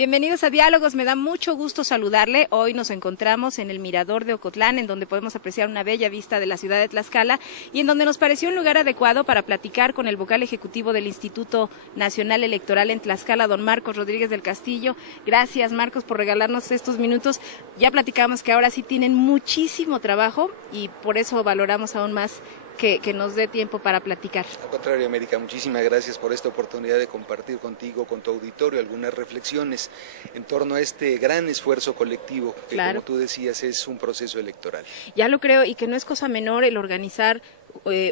Bienvenidos a Diálogos, me da mucho gusto saludarle. Hoy nos encontramos en el Mirador de Ocotlán, en donde podemos apreciar una bella vista de la ciudad de Tlaxcala y en donde nos pareció un lugar adecuado para platicar con el vocal ejecutivo del Instituto Nacional Electoral en Tlaxcala, don Marcos Rodríguez del Castillo. Gracias, Marcos, por regalarnos estos minutos. Ya platicamos que ahora sí tienen muchísimo trabajo y por eso valoramos aún más que nos dé tiempo para platicar. Al contrario, América, muchísimas gracias por esta oportunidad de compartir contigo, con tu auditorio, algunas reflexiones en torno a este gran esfuerzo colectivo que, claro, como tú decías, es un proceso electoral. Ya lo creo, y que no es cosa menor el organizar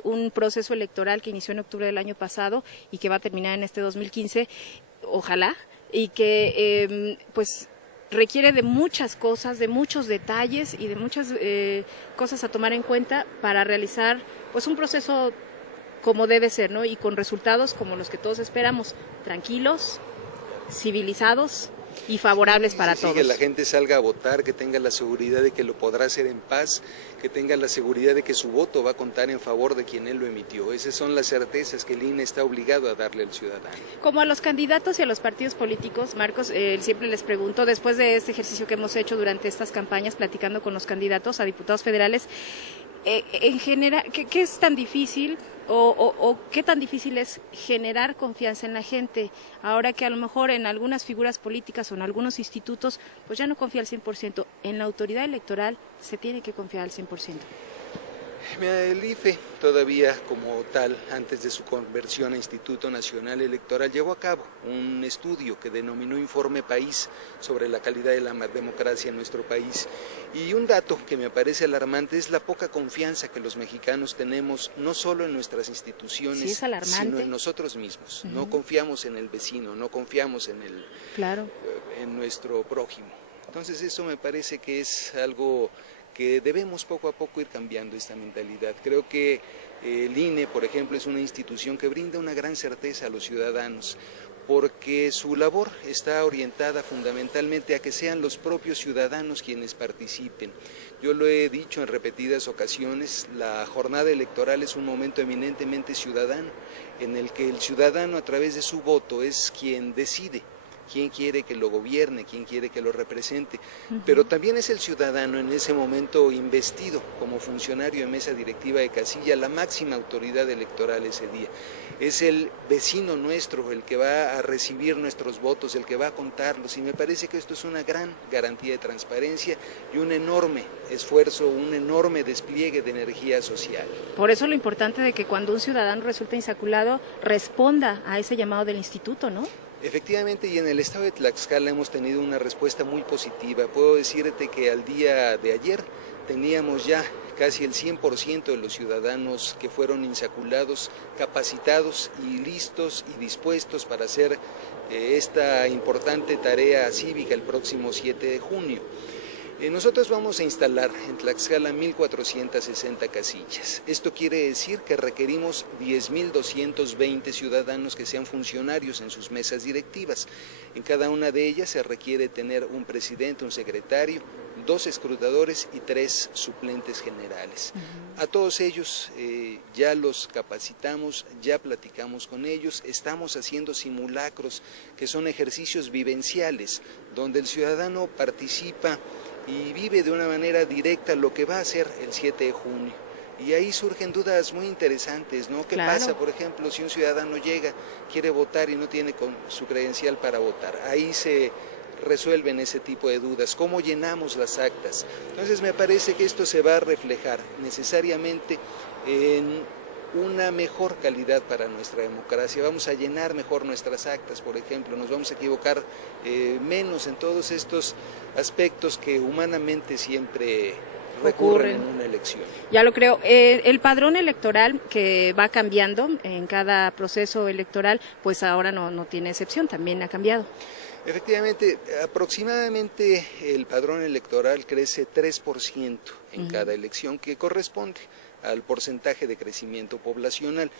un proceso electoral que inició en octubre del año pasado y que va a terminar en este 2015, ojalá, y que pues requiere de muchas cosas, de muchos detalles y de muchas cosas a tomar en cuenta para realizar pues un proceso como debe ser, ¿no? Y con resultados como los que todos esperamos, tranquilos, civilizados y favorables para todos. Que la gente salga a votar, que tenga la seguridad de que lo podrá hacer en paz, que tenga la seguridad de que su voto va a contar en favor de quien él lo emitió. Esas son las certezas que el INE está obligado a darle al ciudadano. Como a los candidatos y a los partidos políticos, Marcos, siempre les pregunto, después de este ejercicio que hemos hecho durante estas campañas, platicando con los candidatos a diputados federales, en general, ¿qué es tan difícil o qué tan difícil es generar confianza en la gente? Ahora que a lo mejor en algunas figuras políticas o en algunos institutos, pues ya no confía al 100%. En la autoridad electoral se tiene que confiar al 100%. El IFE todavía como tal, antes de su conversión a Instituto Nacional Electoral, llevó a cabo un estudio que denominó Informe País sobre la calidad de la democracia en nuestro país. Y un dato que me parece alarmante es la poca confianza que los mexicanos tenemos, no solo en nuestras instituciones, sí, sino en nosotros mismos. No confiamos en el vecino, no confiamos en en nuestro prójimo. Entonces eso me parece que es algo que debemos poco a poco ir cambiando esta mentalidad. Creo que el INE, por ejemplo, es una institución que brinda una gran certeza a los ciudadanos, porque su labor está orientada fundamentalmente a que sean los propios ciudadanos quienes participen. Yo lo he dicho en repetidas ocasiones, la jornada electoral es un momento eminentemente ciudadano, en el que el ciudadano a través de su voto es quien decide quién quiere que lo gobierne, quién quiere que lo represente, pero también es el ciudadano en ese momento investido como funcionario de mesa directiva de casilla, la máxima autoridad electoral ese día. Es el vecino nuestro el que va a recibir nuestros votos, el que va a contarlos, y me parece que esto es una gran garantía de transparencia y un enorme esfuerzo, un enorme despliegue de energía social. Por eso lo importante de que cuando un ciudadano resulta insaculado, responda a ese llamado del instituto, ¿no? Efectivamente, y en el estado de Tlaxcala hemos tenido una respuesta muy positiva. Puedo decirte que al día de ayer teníamos ya casi el 100% de los ciudadanos que fueron insaculados, capacitados y listos y dispuestos para hacer esta importante tarea cívica el próximo 7 de junio. Nosotros vamos a instalar en Tlaxcala 1,460 casillas. Esto quiere decir que requerimos 10,220 ciudadanos que sean funcionarios en sus mesas directivas. En cada una de ellas se requiere tener un presidente, un secretario, 2 escrutadores y 3 suplentes generales. A todos ellos ya los capacitamos, ya platicamos con ellos, estamos haciendo simulacros que son ejercicios vivenciales, donde el ciudadano participa y vive de una manera directa lo que va a hacer el 7 de junio. Y ahí surgen dudas muy interesantes, ¿no? ¿Qué pasa, por ejemplo, si un ciudadano llega, quiere votar y no tiene con su credencial para votar? Ahí se resuelven ese tipo de dudas. ¿Cómo llenamos las actas? Entonces me parece que esto se va a reflejar necesariamente en una mejor calidad para nuestra democracia. Vamos a llenar mejor nuestras actas, por ejemplo, nos vamos a equivocar menos en todos estos aspectos que humanamente siempre recurren en una elección. Ya lo creo. El padrón electoral que va cambiando en cada proceso electoral, pues ahora no tiene excepción, también ha cambiado. Efectivamente, aproximadamente el padrón electoral crece 3% en cada elección, que corresponde al porcentaje de crecimiento poblacional.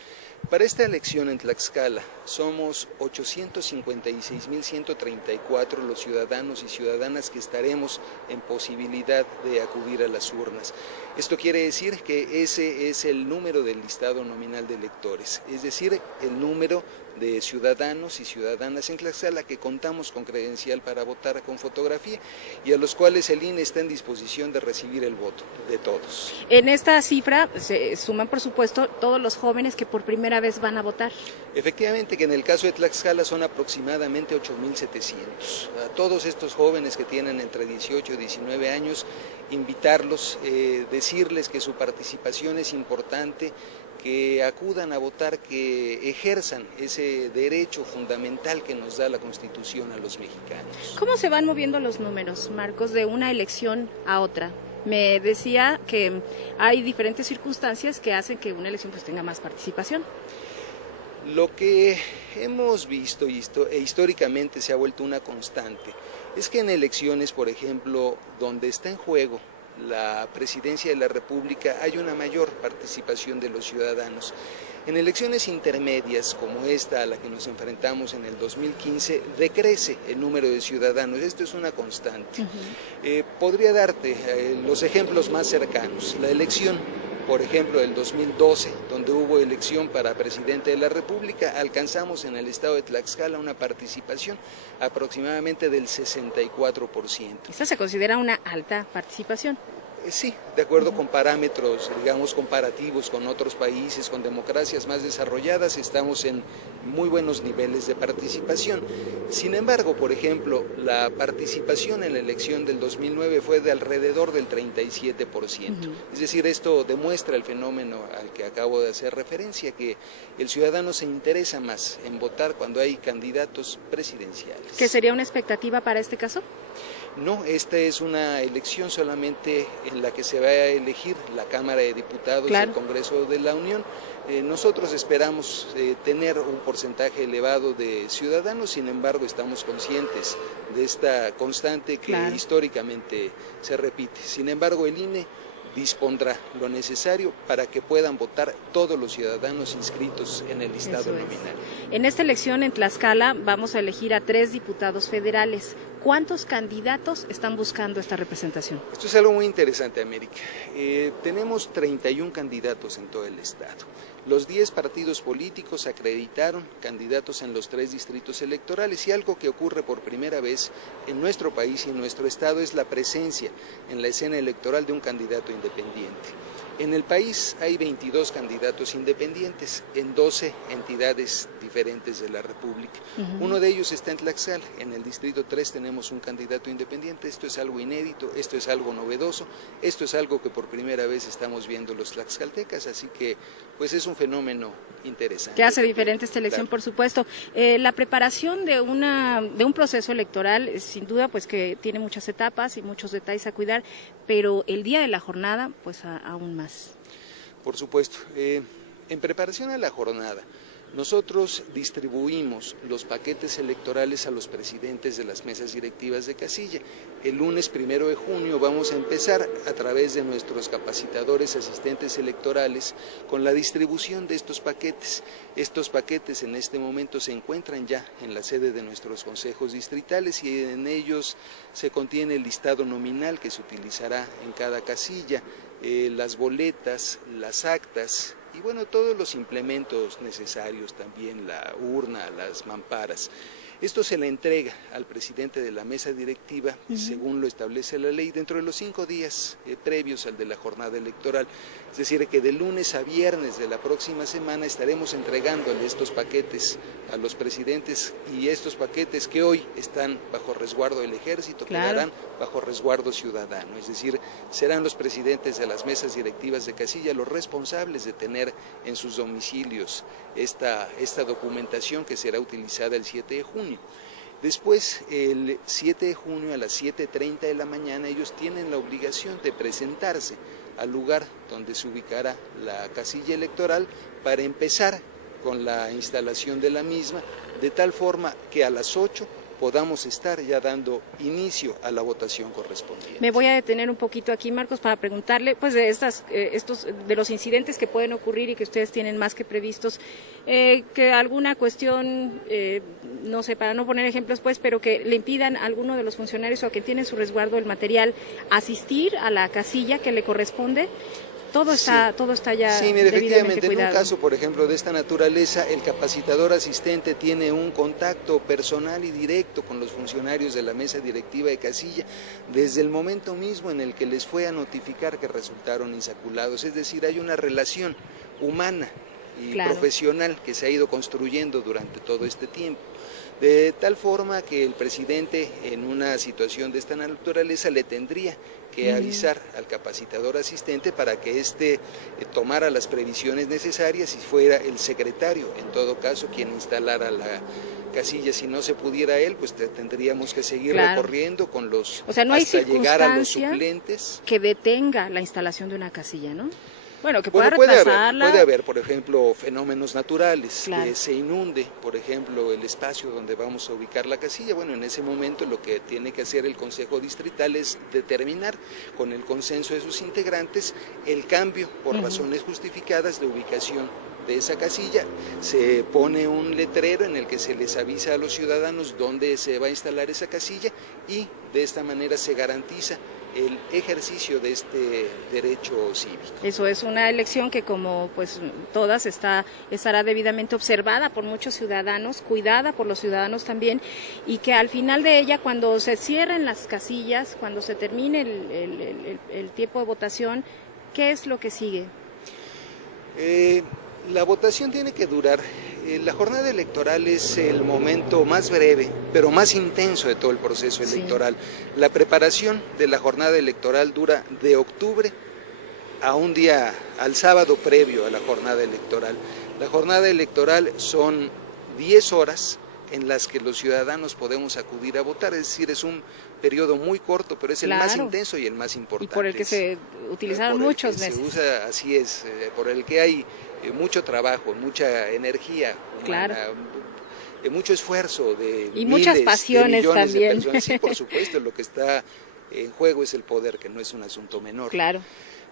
Para esta elección en Tlaxcala somos 856,134 los ciudadanos y ciudadanas que estaremos en posibilidad de acudir a las urnas. Esto quiere decir que ese es el número del listado nominal de electores, es decir, el número de ciudadanos y ciudadanas en Tlaxcala que contamos con credencial para votar con fotografía y a los cuales el INE está en disposición de recibir el voto de todos. En esta cifra se suman, por supuesto, todos los jóvenes que por primera vez van a votar. Efectivamente, que en el caso de Tlaxcala son aproximadamente 8,700. A todos estos jóvenes que tienen entre 18 y 19 años, invitarlos, decirles que su participación es importante, que acudan a votar, que ejerzan ese derecho fundamental que nos da la Constitución a los mexicanos. ¿Cómo se van moviendo los números, Marcos, de una elección a otra? Me decía que hay diferentes circunstancias que hacen que una elección pues tenga más participación. Lo que hemos visto históricamente se ha vuelto una constante es que en elecciones, por ejemplo, donde está en juego la presidencia de la República, hay una mayor participación de los ciudadanos. En elecciones intermedias como esta a la que nos enfrentamos en el 2015, decrece el número de ciudadanos, esto es una constante. Podría darte los ejemplos más cercanos, la elección, por ejemplo, del 2012, donde hubo elección para presidente de la República, alcanzamos en el estado de Tlaxcala una participación aproximadamente del 64%. ¿Esta se considera una alta participación? Sí, de acuerdo con parámetros, digamos, comparativos con otros países, con democracias más desarrolladas, estamos en muy buenos niveles de participación. Sin embargo, por ejemplo, la participación en la elección del 2009 fue de alrededor del 37%. Es decir, esto demuestra el fenómeno al que acabo de hacer referencia, que el ciudadano se interesa más en votar cuando hay candidatos presidenciales. ¿Qué sería una expectativa para este caso? No, esta es una elección solamente en la que se va a elegir la Cámara de Diputados y el Congreso de la Unión. Nosotros esperamos tener un porcentaje elevado de ciudadanos, sin embargo estamos conscientes de esta constante que históricamente se repite. Sin embargo, el INE dispondrá lo necesario para que puedan votar todos los ciudadanos inscritos en el listado nominal. En esta elección en Tlaxcala vamos a elegir a 3 diputados federales. ¿Cuántos candidatos están buscando esta representación? Esto es algo muy interesante, América. Tenemos 31 candidatos en todo el estado. Los 10 partidos políticos acreditaron candidatos en los 3 distritos electorales y algo que ocurre por primera vez en nuestro país y en nuestro estado es la presencia en la escena electoral de un candidato independiente. En el país hay 22 candidatos independientes en 12 entidades diferentes de la República. Uno de ellos está en Tlaxcala, en el distrito 3 tenemos un candidato independiente. Esto es algo inédito, esto es algo novedoso, esto es algo que por primera vez estamos viendo los tlaxcaltecas, así que pues es un fenómeno interesante. Que hace diferente esta elección, por supuesto. La preparación de un proceso electoral, sin duda, pues que tiene muchas etapas y muchos detalles a cuidar, pero el día de la jornada, pues aún más. Por supuesto. En preparación a la jornada, nosotros distribuimos los paquetes electorales a los presidentes de las mesas directivas de casilla. El lunes 1 de junio vamos a empezar a través de nuestros capacitadores asistentes electorales con la distribución de estos paquetes. Estos paquetes en este momento se encuentran ya en la sede de nuestros consejos distritales y en ellos se contiene el listado nominal que se utilizará en cada casilla, las boletas, las actas y bueno, todos los implementos necesarios, también la urna, las mamparas. Esto se le entrega al presidente de la mesa directiva, según lo establece la ley, dentro de los 5 días previos al de la jornada electoral. Es decir, que de lunes a viernes de la próxima semana estaremos entregándole estos paquetes a los presidentes y estos paquetes que hoy están bajo resguardo del ejército, quedarán bajo resguardo ciudadano. Es decir, serán los presidentes de las mesas directivas de casilla los responsables de tener en sus domicilios esta documentación que será utilizada el 7 de junio. Después, el 7 de junio a las 7:30 de la mañana, ellos tienen la obligación de presentarse al lugar donde se ubicará la casilla electoral para empezar con la instalación de la misma, de tal forma que a las 8 podamos estar ya dando inicio a la votación correspondiente. Me voy a detener un poquito aquí, Marcos, para preguntarle pues de de los incidentes que pueden ocurrir y que ustedes tienen más que previstos, que alguna cuestión, no sé, para no poner ejemplos pues, pero que le impidan a alguno de los funcionarios o a quien tiene su resguardo el material asistir a la casilla que le corresponde. todo está ya Sí, mire, efectivamente, cuidado. en un caso, por ejemplo, de esta naturaleza, el capacitador asistente tiene un contacto personal y directo con los funcionarios de la mesa directiva de casilla desde el momento mismo en el que les fue a notificar que resultaron insaculados. Es decir, hay una relación humana y profesional que se ha ido construyendo durante todo este tiempo. De tal forma que el presidente en una situación de esta naturaleza le tendría que avisar al capacitador asistente para que éste tomara las previsiones necesarias y fuera el secretario, en todo caso, quien instalara la casilla. Si no se pudiera él, pues tendríamos que seguir recorriendo con los, o sea, no hay hasta llegar a los suplentes. Que detenga la instalación de una casilla, ¿no? Bueno, que pueda retrasarla. Puede haber, por ejemplo, fenómenos naturales, que se inunde, por ejemplo, el espacio donde vamos a ubicar la casilla. Bueno, en ese momento lo que tiene que hacer el Consejo Distrital es determinar, con el consenso de sus integrantes, el cambio por razones justificadas de ubicación de esa casilla. Se pone un letrero en el que se les avisa a los ciudadanos dónde se va a instalar esa casilla y de esta manera se garantiza el ejercicio de este derecho cívico. Eso es una elección que, como pues todas, estará debidamente observada por muchos ciudadanos, cuidada por los ciudadanos también, y que al final de ella, cuando se cierren las casillas, cuando se termine el tiempo de votación, ¿qué es lo que sigue? La votación tiene que durar. La jornada electoral es el momento más breve, pero más intenso de todo el proceso electoral. La preparación de la jornada electoral dura de octubre a un día, al sábado previo a la jornada electoral. La jornada electoral son 10 horas en las que los ciudadanos podemos acudir a votar, es decir, es un periodo muy corto, pero es el más intenso y el más importante. Y por el que se utilizaron muchos meses. Se usa, así es, por el que hay mucho trabajo, mucha energía humana, mucho esfuerzo de y miles, muchas pasiones de millones también. de personas. Sí, por supuesto, lo que está en juego es el poder, que no es un asunto menor. Claro.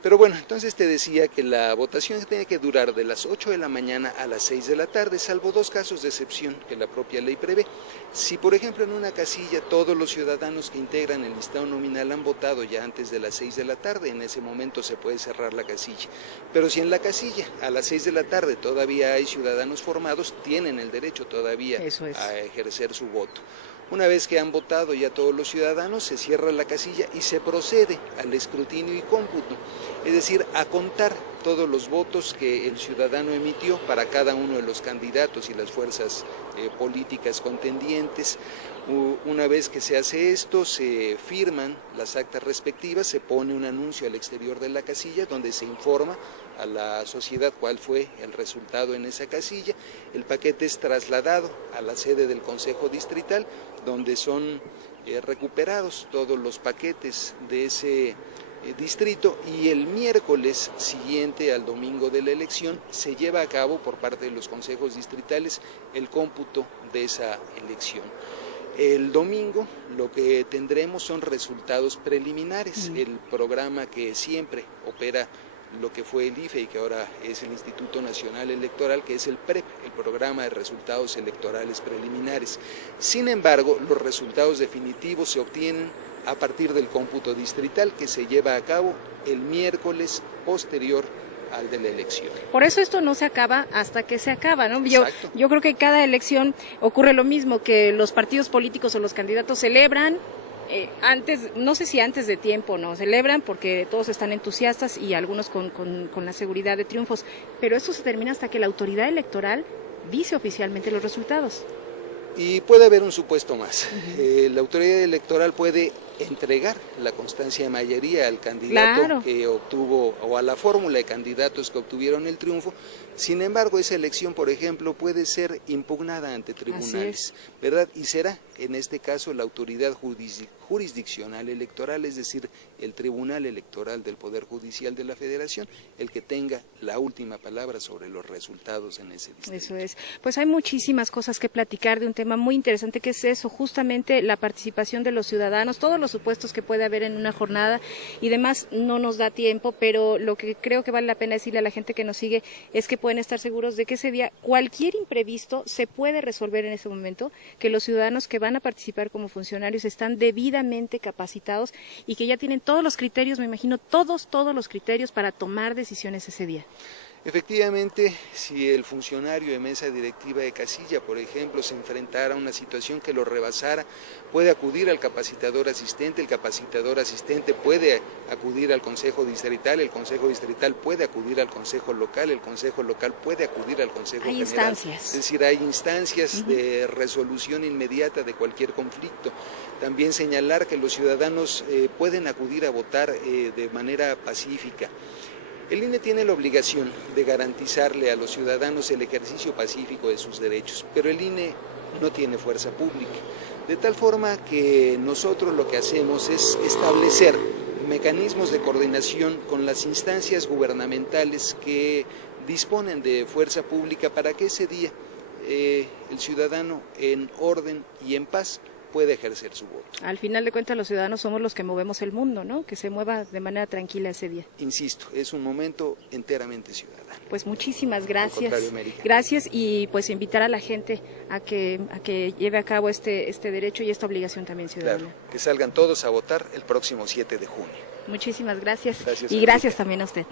Pero bueno, entonces te decía que la votación tiene que durar de las 8 de la mañana a las 6 de la tarde, salvo dos casos de excepción que la propia ley prevé. Si, por ejemplo, en una casilla todos los ciudadanos que integran el listado nominal han votado ya antes de las 6 de la tarde, en ese momento se puede cerrar la casilla. Pero si en la casilla a las 6 de la tarde todavía hay ciudadanos formados, tienen el derecho todavía a ejercer su voto. Una vez que han votado ya todos los ciudadanos, se cierra la casilla y se procede al escrutinio y cómputo, es decir, a contar todos los votos que el ciudadano emitió para cada uno de los candidatos y las fuerzas políticas contendientes. Una vez que se hace esto, se firman las actas respectivas, se pone un anuncio al exterior de la casilla donde se informa a la sociedad cuál fue el resultado en esa casilla. El paquete es trasladado a la sede del Consejo Distrital, donde son recuperados todos los paquetes de ese distrito, y el miércoles siguiente al domingo de la elección se lleva a cabo por parte de los consejos distritales el cómputo de esa elección. El domingo lo que tendremos son resultados preliminares. El programa que siempre opera lo que fue el IFE y que ahora es el Instituto Nacional Electoral, que es el PREP, el Programa de Resultados Electorales Preliminares. Sin embargo, los resultados definitivos se obtienen a partir del cómputo distrital, que se lleva a cabo el miércoles posterior al de la elección. Por eso esto no se acaba hasta que se acaba, ¿no? Yo creo que cada elección ocurre lo mismo, que los partidos políticos o los candidatos celebran, antes, no sé si antes de tiempo, no celebran porque todos están entusiastas y algunos con la seguridad de triunfos, pero esto se termina hasta que la autoridad electoral dice oficialmente los resultados. Y puede haber un supuesto más. La autoridad electoral puede entregar la constancia de mayoría al candidato que obtuvo, o a la fórmula de candidatos que obtuvieron el triunfo. Sin embargo, esa elección, por ejemplo, puede ser impugnada ante tribunales, ¿verdad? Y será, en este caso, la autoridad jurisdiccional electoral, es decir, el Tribunal Electoral del Poder Judicial de la Federación, el que tenga la última palabra sobre los resultados en ese distrito. Eso es. Pues hay muchísimas cosas que platicar de un tema muy interesante, que es eso, justamente la participación de los ciudadanos, todos los supuestos que puede haber en una jornada y demás. No nos da tiempo, pero lo que creo que vale la pena decirle a la gente que nos sigue es que pueden estar seguros de que ese día cualquier imprevisto se puede resolver en ese momento, que los ciudadanos que van a participar como funcionarios están debidamente capacitados y que ya tienen todos los criterios, me imagino, todos los criterios para tomar decisiones ese día. Efectivamente, si el funcionario de mesa directiva de casilla, por ejemplo, se enfrentara a una situación que lo rebasara, puede acudir al capacitador asistente, el capacitador asistente puede acudir al consejo distrital, el consejo distrital puede acudir al consejo local, el consejo local puede acudir al consejo general. Hay instancias. Es decir, hay instancias de resolución inmediata de cualquier conflicto. También señalar que los ciudadanos pueden acudir a votar de manera pacífica. El INE tiene la obligación de garantizarle a los ciudadanos el ejercicio pacífico de sus derechos, pero el INE no tiene fuerza pública, de tal forma que nosotros lo que hacemos es establecer mecanismos de coordinación con las instancias gubernamentales que disponen de fuerza pública para que ese día el ciudadano en orden y en paz puede ejercer su voto. Al final de cuentas los ciudadanos somos los que movemos el mundo, ¿no? Que se mueva de manera tranquila ese día. Insisto, es un momento enteramente ciudadano. Pues muchísimas gracias. Al contrario, América. Gracias y pues invitar a la gente a que lleve a cabo este derecho y esta obligación también ciudadana. Claro, que salgan todos a votar el próximo 7 de junio. Muchísimas gracias. Gracias, y gracias también a usted.